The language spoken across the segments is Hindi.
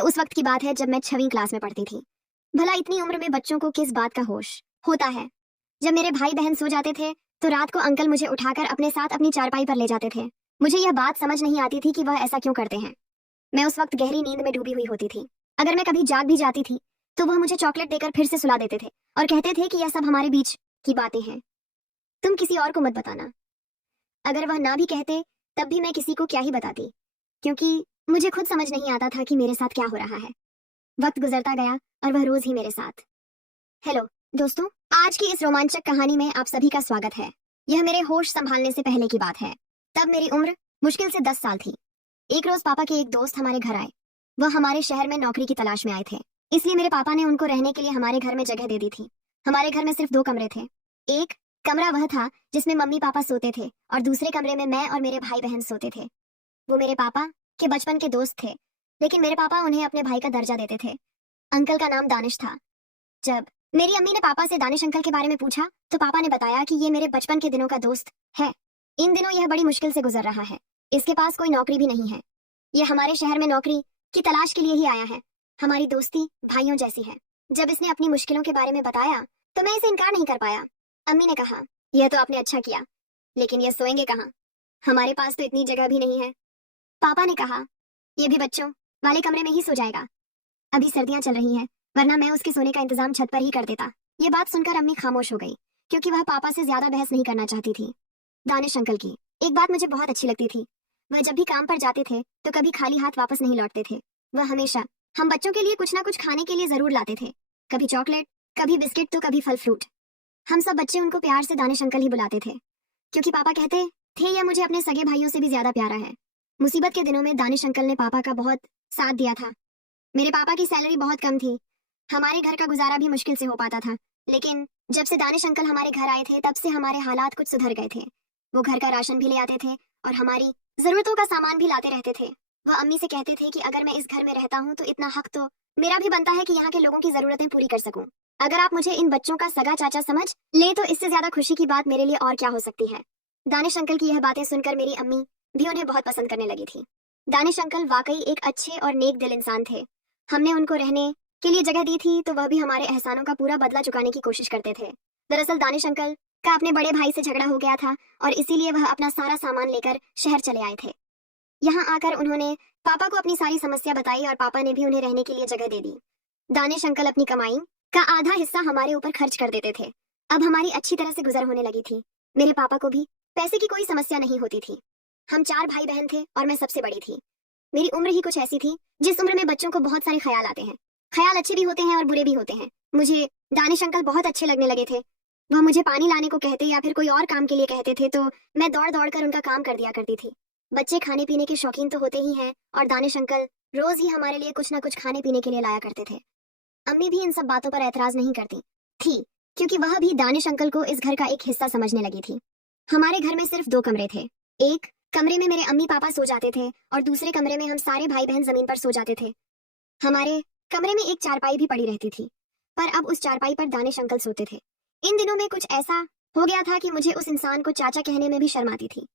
उस वक्त की बात है जब मैं 6वीं क्लास में पढ़ती थी। भला इतनी उम्र में बच्चों को किस बात का होश होता है। जब मेरे भाई बहन सो जाते थे तो रात को अंकल मुझे उठाकर अपने साथ अपनी चारपाई पर ले जाते थे। मुझे यह बात समझ नहीं आती थी कि वह ऐसा क्यों करते हैं। मैं उस वक्त गहरी नींद में डूबी हुई होती थी। अगर मैं कभी जाग भी जाती थी तो वह मुझे चॉकलेट देकर फिर से सुला देते थे और कहते थे कि यह सब हमारे बीच की बातें हैं, तुम किसी और को मत बताना। अगर वह ना भी कहते तब भी मैं किसी को क्या ही बताती, क्योंकि मुझे खुद समझ नहीं आता था कि मेरे साथ क्या हो रहा है। वक्त गुजरता गया और वह रोज ही मेरे साथ। हेलो दोस्तों, आज की इस रोमांचक कहानी में आप सभी का स्वागत है। यह मेरे होश संभालने से पहले की बात है। तब मेरी उम्र मुश्किल से 10 साल थी। एक रोज पापा के एक दोस्त हमारे घर आए। वह हमारे शहर में नौकरी की तलाश में आए थे, इसलिए मेरे पापा ने उनको रहने के लिए हमारे घर में जगह दे दी थी। हमारे घर में सिर्फ 2 कमरे थे। एक कमरा वह था जिसमें मम्मी पापा सोते थे और दूसरे कमरे में मैं और मेरे भाई बहन सोते थे। वो मेरे पापा के बचपन के दोस्त थे, लेकिन मेरे पापा उन्हें अपने भाई का दर्जा देते थे। अंकल का नाम दानिश था। जब मेरी अम्मी ने पापा से दानिश अंकल के बारे में पूछा तो पापा ने बताया कि ये मेरे बचपन के दिनों का दोस्त है। इन दिनों यह बड़ी मुश्किल से गुजर रहा है। इसके पास कोई नौकरी भी नहीं है। यह हमारे शहर में नौकरी की तलाश के लिए ही आया है। हमारी दोस्ती भाइयों जैसी है। जब इसने अपनी मुश्किलों के बारे में बताया तो मैं इसे इनकार नहीं कर पाया। अम्मी ने कहा, यह तो आपने अच्छा किया, लेकिन यह सोएंगे कहाँ? हमारे पास तो इतनी जगह भी नहीं है। पापा ने कहा, यह भी बच्चों वाले कमरे में ही सो जाएगा। अभी सर्दियां चल रही हैं, वरना मैं उसके सोने का इंतजाम छत पर ही कर देता। ये बात सुनकर अम्मी खामोश हो गई, क्योंकि वह पापा से ज्यादा बहस नहीं करना चाहती थी। दानिश अंकल की एक बात मुझे बहुत अच्छी लगती थी। वह जब भी काम पर जाते थे तो कभी खाली हाथ वापस नहीं लौटते थे। वह हमेशा हम बच्चों के लिए कुछ ना कुछ खाने के लिए जरूर लाते थे। कभी चॉकलेट, कभी बिस्किट तो कभी फल फ्रूट। हम सब बच्चे उनको प्यार से दानिश अंकल ही बुलाते थे, क्योंकि पापा कहते थे यह मुझे अपने सगे भाइयों से भी ज्यादा प्यारा है। मुसीबत के दिनों में दानिश अंकल ने पापा का बहुत साथ दिया था। मेरे पापा की सैलरी बहुत कम थी। हमारे घर का गुजारा भी मुश्किल से हो पाता था। लेकिन जब से दानिश अंकल हमारे घर आए थे तब से हमारे हालात कुछ सुधर गए थे। वो घर का राशन भी ले आते थे और हमारी जरूरतों का सामान भी लाते रहते थे। वह अम्मी से कहते थे कि अगर मैं इस घर में रहता हूँ तो इतना हक तो मेरा भी बनता है कि यहाँ के लोगों की जरूरतें पूरी कर सकूं। अगर आप मुझे इन बच्चों का सगा चाचा समझ ले तो इससे ज्यादा खुशी की बात मेरे लिए और क्या हो सकती है। दानिश अंकल की यह बातें सुनकर मेरी अम्मी भी उन्हें बहुत पसंद करने लगी थी। दानिश अंकल वाकई एक अच्छे और नेक दिल इंसान थे। हमने उनको रहने के लिए जगह दी थी तो वह भी हमारे एहसानों का पूरा बदला चुकाने की कोशिश करते थे। दरअसल दानिश अंकल का अपने बड़े भाई से झगड़ा हो गया था और इसीलिए वह अपना सारा सामान लेकर शहर चले आए थे। यहाँ आकर उन्होंने पापा को अपनी सारी समस्या बताई और पापा ने भी उन्हें रहने के लिए जगह दे दी। दानिश अंकल अपनी कमाई का आधा हिस्सा हमारे ऊपर खर्च कर देते थे। अब हमारी अच्छी तरह से गुजर होने लगी थी। मेरे पापा को भी पैसे की कोई समस्या नहीं होती थी। हम 4 भाई बहन थे और मैं सबसे बड़ी थी। मेरी उम्र ही कुछ ऐसी थी जिस उम्र में बच्चों को बहुत सारे ख्याल आते हैं। ख्याल अच्छे भी होते हैं और बुरे भी होते हैं। मुझे दानिश अंकल बहुत अच्छे लगने लगे थे। वह मुझे पानी लाने को कहते या फिर कोई और काम के लिए कहते थे तो मैं दौड़ दौड़ कर उनका काम कर दिया करती थी। बच्चे खाने पीने के शौकीन तो होते ही हैं और दानिश अंकल रोज ही हमारे लिए कुछ ना कुछ खाने पीने के लिए लाया करते थे। अम्मी भी इन सब बातों पर एतराज नहीं करती थी, क्योंकि वह भी दानिश अंकल को इस घर का एक हिस्सा समझने लगी थी। हमारे घर में सिर्फ 2 कमरे थे। एक कमरे में मेरे अम्मी पापा सो जाते थे और दूसरे कमरे में हम सारे भाई बहन जमीन पर सो जाते थे। हमारे कमरे में एक चारपाई भी पड़ी रहती थी, पर अब उस चारपाई पर दानिश अंकल सोते थे। इन दिनों में कुछ ऐसा हो गया था कि मुझे उस इंसान को चाचा कहने में भी शर्म आती थी।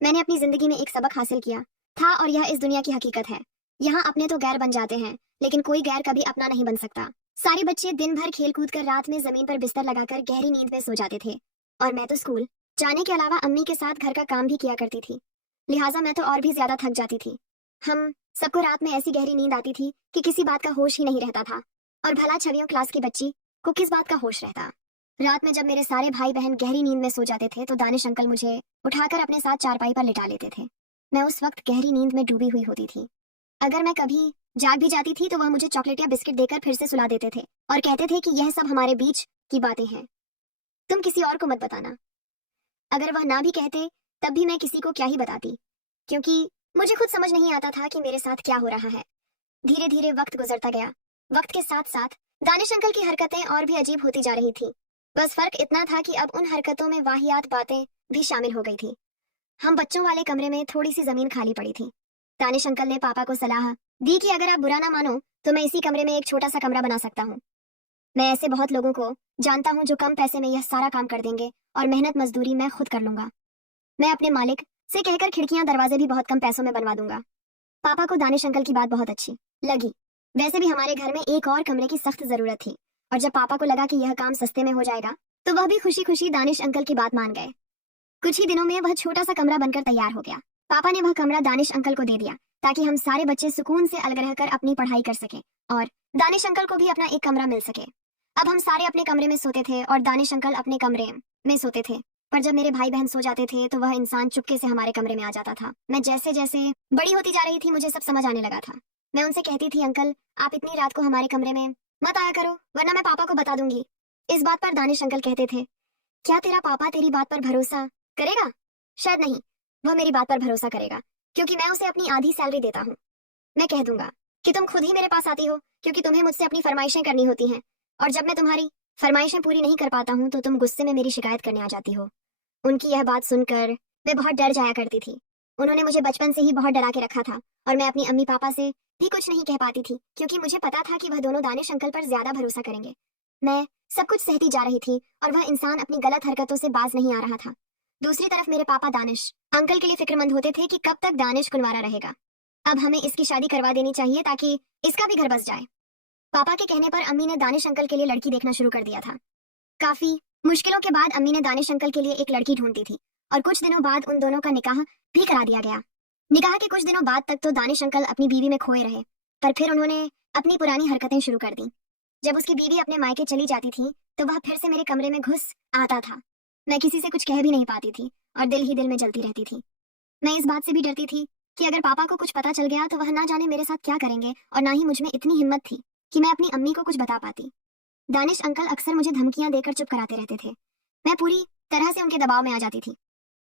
मैंने अपनी जिंदगी में एक सबक हासिल किया था और यह इस दुनिया की हकीकत है। यहाँ अपने तो गैर बन जाते हैं, लेकिन कोई गैर कभी अपना नहीं बन सकता। सारे बच्चे दिन भर खेल कूद कर रात में जमीन पर बिस्तर लगाकर गहरी नींद में सो जाते थे और मैं तो स्कूल जाने के अलावा अम्मी के साथ घर का काम भी किया करती थी। लिहाजा मैं तो और भी ज्यादा थक जाती थी। हम सबको रात में ऐसी गहरी नींद आती थी कि किसी बात का होश ही नहीं रहता था। और भला 6वीं क्लास की बच्ची को किस बात का होश रहता। रात में जब मेरे सारे भाई बहन गहरी नींद में सो जाते थे तो दानिश अंकल मुझे उठाकर अपने साथ चारपाई पर लिटा लेते थे। मैं उस वक्त गहरी नींद में डूबी हुई होती थी। अगर मैं कभी जाग भी जाती थी तो वह मुझे चॉकलेट या बिस्किट देकर फिर से सुला देते थे और कहते थे कि यह सब हमारे बीच की बातें हैं, तुम किसी और को मत बताना। अगर वह ना भी कहते तब भी मैं किसी को क्या ही बताती, क्योंकि मुझे खुद समझ नहीं आता था कि मेरे साथ क्या हो रहा है। धीरे धीरे वक्त गुजरता गया। वक्त के साथ साथ दानिश अंकल की हरकतें और भी अजीब होती जा रही थी। बस फर्क इतना था कि अब उन हरकतों में वाहियात बातें भी शामिल हो गई थी। हम बच्चों वाले कमरे में थोड़ी सी जमीन खाली पड़ी थी। दानिश अंकल ने पापा को सलाह दी कि अगर आप बुरा ना मानो तो मैं इसी कमरे में एक छोटा सा कमरा बना सकता हूँ। मैं ऐसे बहुत लोगों को जानता हूँ जो कम पैसे में यह सारा काम कर देंगे और मेहनत मजदूरी मैं खुद कर लूंगा। मैं अपने मालिक से कहकर खिड़कियां दरवाजे भी बहुत कम पैसों में बनवा दूंगा। पापा को दानिश अंकल की बात बहुत अच्छी लगी वैसे भी हमारे घर में एक और कमरे की सख्त जरूरत थी, और जब पापा को लगा कि यह काम सस्ते में हो जाएगा तो वह भी खुशी खुशी दानिश अंकल की बात मान गए। कुछ ही दिनों में वह छोटा सा कमरा बनकर तैयार हो गया। पापा ने वह कमरा दानिश अंकल को दे दिया ताकि हम सारे बच्चे सुकून से अलग रहकर अपनी पढ़ाई कर सके और दानिश अंकल को भी अपना एक कमरा मिल सके। अब हम सारे अपने कमरे में सोते थे और दानिश अंकल अपने कमरे में सोते थे। पर जब मेरे भाई बहन सो जाते थे तो वह इंसान चुपके से हमारे कमरे में आ जाता था। मैं जैसे जैसे बड़ी होती जा रही थी मुझे सब समझ आने लगा था। मैं उनसे कहती थी, अंकल आप इतनी रात को हमारे कमरे में मत आया करो वरना मैं पापा को बता दूंगी। इस बात पर दानिश अंकल कहते थे, क्या तेरा पापा तेरी बात पर भरोसा करेगा? शायद नहीं, वह मेरी बात पर भरोसा करेगा क्योंकि मैं उसे अपनी आधी सैलरी देता हूँ। मैं कह दूंगा कि तुम खुद ही मेरे पास आती हो क्योंकि तुम्हें मुझसे अपनी फरमाइशें करनी होती हैं, और जब मैं तुम्हारी फरमाइशें पूरी नहीं कर पाता हूँ तो तुम गुस्से में मेरी शिकायत करने आ जाती हो। उनकी यह बात सुनकर मैं बहुत डर जाया करती थी। उन्होंने मुझे बचपन से ही बहुत डरा के रखा था और मैं अपनी अम्मी पापा से भी कुछ नहीं कह पाती थी क्योंकि मुझे पता था कि वह दोनों दानिश अंकल पर ज्यादा भरोसा करेंगे। मैं सब कुछ सहती जा रही थी और वह इंसान अपनी गलत हरकतों से बाज नहीं आ रहा था। दूसरी तरफ मेरे पापा दानिश अंकल के लिए फिक्रमंद होते थे कि कब तक दानिश कुंवारा रहेगा। अब हमें इसकी शादी करवा देनी चाहिए ताकि इसका भी घर बस जाए। पापा के कहने पर अम्मी ने दानिश अंकल के लिए लड़की देखना शुरू कर दिया था। काफी मुश्किलों के बाद अम्मी ने दानिश अंकल के लिए एक लड़की ढूंढती थी और कुछ दिनों बाद उन दोनों का निकाह भी करा दिया गया। निकाह के कुछ दिनों बाद तक तो दानिश अंकल अपनी बीवी में खोए रहे, पर फिर उन्होंने अपनी पुरानी हरकतें शुरू कर दी। जब उसकी बीवी अपने मायके चली जाती थी तो वह फिर से मेरे कमरे में घुस आता था। मैं किसी से कुछ कह भी नहीं पाती थी और दिल ही दिल में जलती रहती थी। मैं इस बात से भी डरती थी कि अगर पापा को कुछ पता चल गया तो वह ना जाने मेरे साथ क्या करेंगे, और ना ही मुझ में इतनी हिम्मत थी कि मैं अपनी अम्मी को कुछ बता पाती। दानिश अंकल अक्सर मुझे धमकियां देकर चुप कराते रहते थे। मैं पूरी तरह से उनके दबाव में आ जाती थी।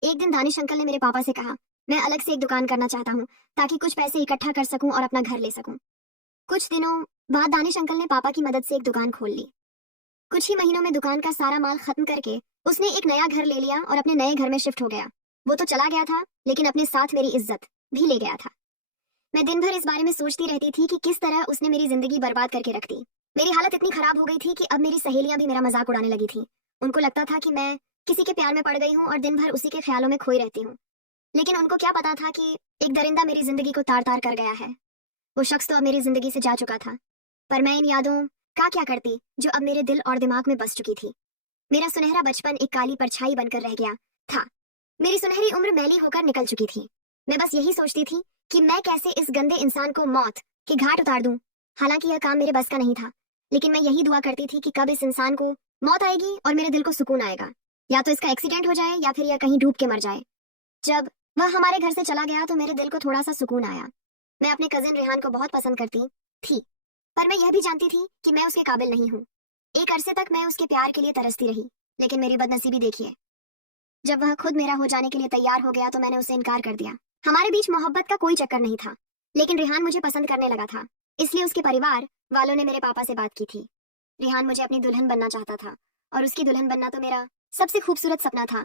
एक दिन दानिश अंकल ने मेरे पापा से कहा, मैं अलग से एक दुकान करना चाहता हूँ ताकि कुछ पैसे इकट्ठा कर सकूं और अपना घर ले सकूं। कुछ दिनों बाद दानिश अंकल ने पापा की मदद से एक दुकान खोल ली। कुछ ही महीनों में दुकान का सारा माल खत्म करके उसने एक नया घर ले लिया और अपने नए घर में शिफ्ट हो गया। वो तो चला गया था लेकिन अपने साथ मेरी इज्जत भी ले गया था। मैं दिन भर इस बारे में सोचती रहती थी कि किस तरह उसने मेरी जिंदगी बर्बाद करके रख दी। मेरी हालत इतनी खराब हो गई थी कि अब मेरी सहेलियां भी मेरा मजाक उड़ाने लगी थी। उनको लगता था कि मैं किसी के प्यार में पड़ गई हूँ और दिन भर उसी के ख्यालों में खोई रहती हूँ। लेकिन उनको क्या पता था कि एक दरिंदा मेरी जिंदगी को तार तार कर गया है। वो शख्स तो अब मेरी जिंदगी से जा चुका था, पर मैं इन यादों का क्या करती जो अब मेरे दिल और दिमाग में बस चुकी थी। मेरा सुनहरा बचपन एक काली परछाई बनकर रह गया था। मेरी सुनहरी उम्र मैली होकर निकल चुकी थी। मैं बस यही सोचती थी कि मैं कैसे इस गंदे इंसान को मौत के घाट उतार दूं। हालांकि यह काम मेरे बस का नहीं था, लेकिन मैं यही दुआ करती थी कि कब इस इंसान को मौत आएगी और मेरे दिल को सुकून आएगा। या तो इसका एक्सीडेंट हो जाए या फिर यह कहीं डूब के मर जाए। जब वह हमारे घर से चला गया तो मेरे दिल को थोड़ा सा सुकून आया। मैं अपने कजिन रेहान को बहुत पसंद करती थी, पर मैं यह भी जानती थी कि मैं उसके काबिल नहीं हूँ। एक अरसे तक मैं उसके प्यार के लिए तरसती रही, लेकिन मेरी बदनसीबी देखिए, जब वह खुद मेरा हो जाने के लिए तैयार हो गया तो मैंने उसे इनकार कर दिया। हमारे बीच मोहब्बत का कोई चक्कर नहीं था, लेकिन रेहान मुझे पसंद करने लगा था, इसलिए उसके परिवार वालों ने मेरे पापा से बात की थी। रेहान मुझे अपनी दुल्हन बनना चाहता था और उसकी दुल्हन बनना तो मेरा सबसे खूबसूरत सपना था।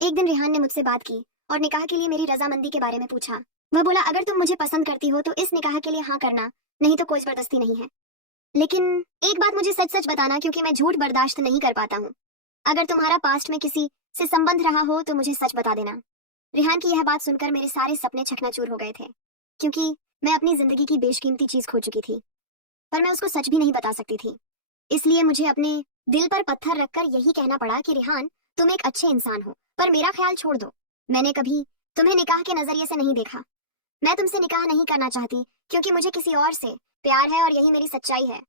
एक दिन रेहान ने मुझसे बात की और निकाह के लिए मेरी रजामंदी के बारे में पूछा। वह बोला, अगर तुम मुझे पसंद करती हो तो इस निकाह के लिए हाँ करना, नहीं तो कोई जबरदस्ती नहीं है। लेकिन एक बात मुझे सच सच बताना, क्योंकि मैं झूठ बर्दाश्त नहीं कर पाता हूँ। अगर तुम्हारा पास्ट में किसी से संबंध रहा हो तो मुझे सच बता देना। रेहान की यह बात सुनकर मेरे सारे सपने चकनाचूर हो गए थे, क्योंकि मैं अपनी जिंदगी की बेशकीमती चीज खो चुकी थी, पर मैं उसको सच भी नहीं बता सकती थी। इसलिए मुझे अपने दिल पर पत्थर रखकर यही कहना पड़ा कि रेहान, तुम एक अच्छे इंसान हो, पर मेरा ख्याल छोड़ दो। मैंने कभी तुम्हें निकाह के नजरिए से नहीं देखा। मैं तुमसे निकाह नहीं करना चाहती क्योंकि मुझे किसी और से प्यार है और यही मेरी सच्चाई है।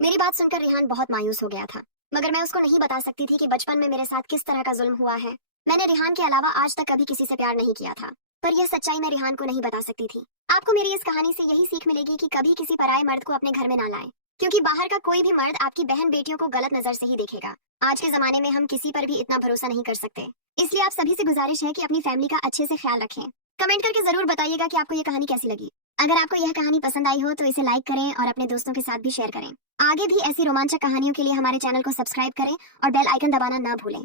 मेरी बात सुनकर रेहान बहुत मायूस हो गया था, मगर मैं उसको नहीं बता सकती थी कि बचपन में मेरे साथ किस तरह का जुल्म हुआ है। मैंने रेहान के अलावा आज तक कभी किसी से प्यार नहीं किया था, पर यह सच्चाई मैं रेहान को नहीं बता सकती थी। आपको मेरी इस कहानी से यही सीख मिलेगी कि कभी किसी पराये मर्द को अपने घर में ना लाएं, क्योंकि बाहर का कोई भी मर्द आपकी बहन बेटियों को गलत नजर से ही देखेगा। आज के जमाने में हम किसी पर भी इतना भरोसा नहीं कर सकते, इसलिए आप सभी से गुजारिश है कि अपनी फैमिली का अच्छे से ख्याल रखें। कमेंट करके जरूर बताइएगा कि आपको ये कहानी कैसी लगी। अगर आपको यह कहानी पसंद आई हो तो इसे लाइक करें और अपने दोस्तों के साथ भी शेयर करें। आगे भी ऐसी रोमांचक कहानियों के लिए हमारे चैनल को सब्सक्राइब करें और बेल आइकन दबाना ना भूलें।